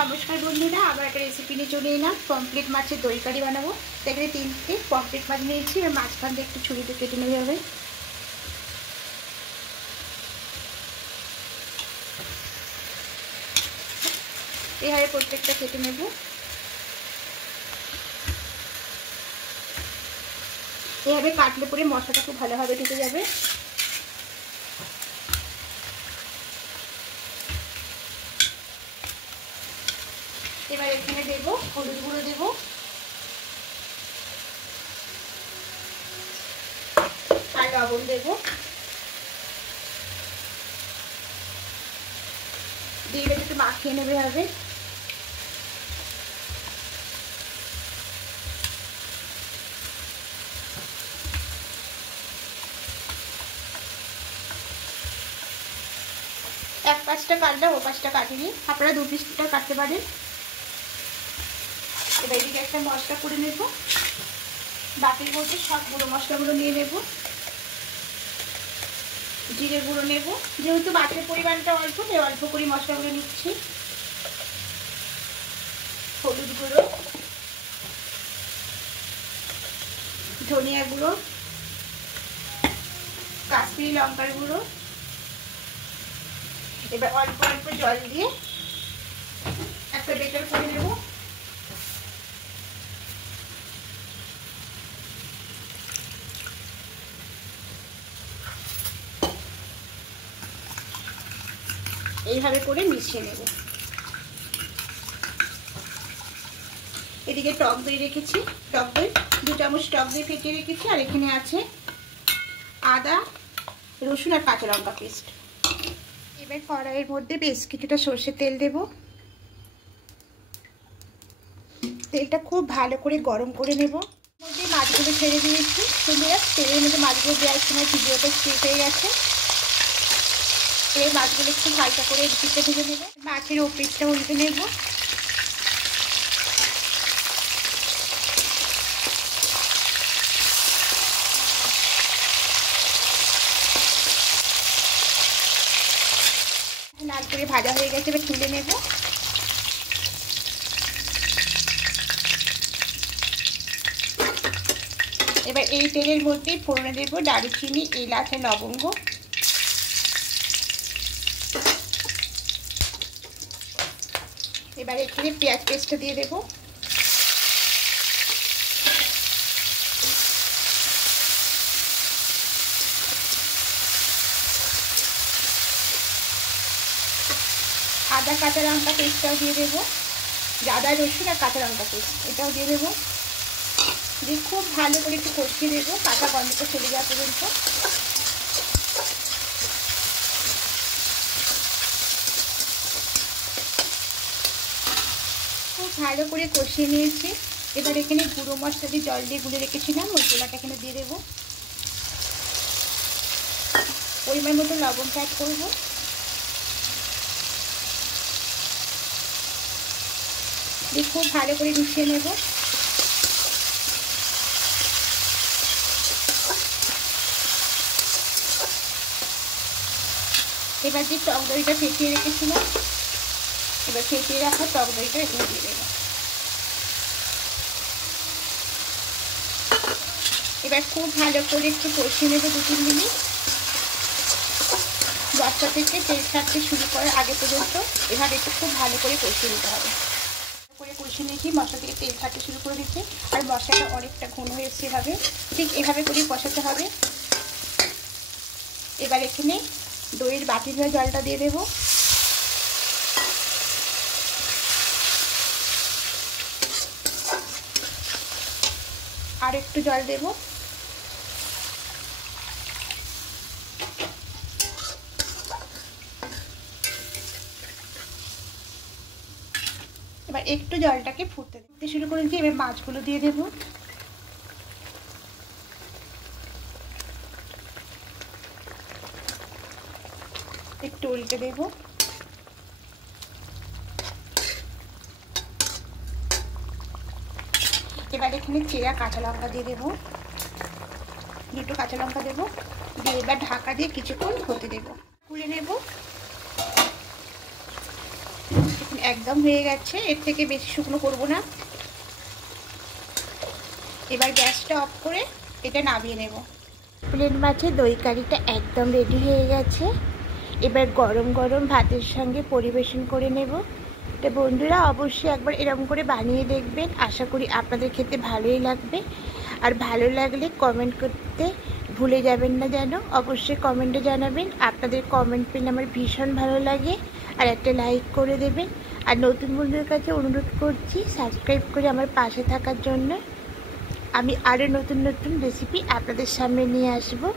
নমস্কার বন্ধুরা, আবার একটা রেসিপি নিয়ে চলে এলাম। পমফ্রেট মাছের দই কারি বানাবো। এখানে 3টে পমফ্রেট মাছ নিয়েছি। এবার মাঝখান দিয়ে একটু ছুরিতে কেটে নেওয়া হবে। এভাবে প্রত্যেকটা কেটে নেব। এভাবে কাটলে পরে মশলাটা খুব ভালোভাবে ঢুকে যাবে। এবার এখানে দেব হলুদ গুঁড়ো, দেব আর লবণ দেব। দিয়ে একটু মাখিয়ে নেবে হবে। এক পাশটা কাটলাম, ও পাশটা কাটিনি, আপনারা 2 পিসটা কাটতে পারেন। এবার এদিকে একটা মশলা করে নেব। বাটির মধ্যে সব গুঁড়ো মশলাগুলো নিয়ে নেব। জিরে গুঁড়ো নেব, যেহেতু মাছের পরিমাণটা অল্প তাই অল্প করে মশলাগুলো নিচ্ছি। হলুদ গুঁড়ো, ধনিয়া গুঁড়ো, কাশ্মীরি লঙ্কার গুঁড়ো। এবার অল্প অল্প জল দিয়ে একটা বেটার করে নেব। এইভাবে করে মিশিয়ে নেব। এদিকে টক দই রেখেছি, টক দই 2 চামচ টক দই ফেটিয়ে রেখেছি। আর এখানে আছে আদা, রসুন আর কাঁচা লঙ্কা পেস্ট। এবার কড়াইয়ের মধ্যে বেশ কিছুটা সর্ষের তেল দেব। তেলটা খুব ভালো করে গরম করে নেব। মধ্যে মাছগুলো ছেড়ে দিয়েছি। তেলের মধ্যে মাছগুলো দেওয়ার সময় ভিডিওটা স্কিপ হয়ে গেছে। এই মাছগুলো একটু হালকা করে দিতে ভেজে নেব। মাছের ওপরটা উল্টে নেব। লাল করে ভাজা হয়ে গেছে, এবার তুলে নেব। এবার এই তেলের মধ্যে ফোড়নে দেব দারুচিনি, এলাচ আর লবঙ্গ। এবার এখানে পেঁয়াজ পেস্টটা দিয়ে দেব। আদা কাঁচা লঙ্কা পেস্টটাও দিয়ে দেবো। আদা রসুন আর কাঁচা লঙ্কা পেস্ট এটাও দিয়ে দেবো। দিয়ে খুব ভালো করে একটু কষিয়ে দেবো, কাঁচা গন্ধটা চলে যাওয়া পর্যন্ত। খুব ভালো করে কষিয়ে নিয়েছি। এবার এখানে গুঁড়ো মশলা দিয়ে জল দিয়ে গুলে রেখেছিলাম, ওই গোলাটা এখানে দিয়ে দেবো। পরিমাণ মতো লবণ অ্যাড করবো। দিয়ে খুব ভালো করে মিশিয়ে নেব। এবার যে টক দইটা ফেটিয়ে রেখেছিলাম, এবার ফেটিয়ে রাখা টক দইটা এখানে দিয়ে দেবো। এবার খুব ভালো করে একটু কষিয়ে নেব 2-3 মিনিট। মশলা থেকে তেল ছাড়তে শুরু করার আগে পর্যন্ত এভাবে একটু খুব ভালো করে কষিয়ে নিতে হবে। করে কষিয়ে নিয়েছি, মশলা থেকে তেল ছাড়তে শুরু করে দিচ্ছে। আর মশলাটা অনেকটা ঘন হয়ে এসছে। এভাবে ঠিক এভাবে করে কষাতে হবে। এবার এখানে দইয়ের বাটি ধোয়া জলটা দিয়ে দেবো। আর একটু জল দেব। এবার একটু জলটাকে ফুটতে শুরু করে দিয়েছি। এবার মাছগুলো দিয়ে দেব। একটু উল্টে দেব। এবার এখানে চেরা কাঁচা লঙ্কা দিয়ে দেবো। 2টো কাঁচা লঙ্কা দেবো। দিয়ে এবার ঢাকা দিয়ে কিছুক্ষণ হতে দেব। খুলে নেব। একদম হয়ে গেছে, এর থেকে বেশি শুকনো করব না। এবার গ্যাসটা অফ করে এটা নামিয়ে নেব। প্লেন মাছের দই কারিটা একদম রেডি হয়ে গেছে। এবার গরম গরম ভাতের সঙ্গে পরিবেশন করে নেব। তো বন্ধুরা অবশ্যই একবার এরকম করে বানিয়ে দেখবেন, আশা করি আপনাদের খেতে ভালোই লাগবে। আর ভালো লাগলে কমেন্ট করতে ভুলে যাবেন না যেন, অবশ্যই কমেন্টে জানাবেন। আপনাদের কমেন্ট পেলে আমার ভীষণ ভালো লাগে। আর একটা লাইক করে দেবেন। আর নতুন বন্ধুদের কাছে অনুরোধ করছি সাবস্ক্রাইব করে আমার পাশে থাকার জন্য। আমি আরও নতুন নতুন রেসিপি আপনাদের সামনে নিয়ে আসবো।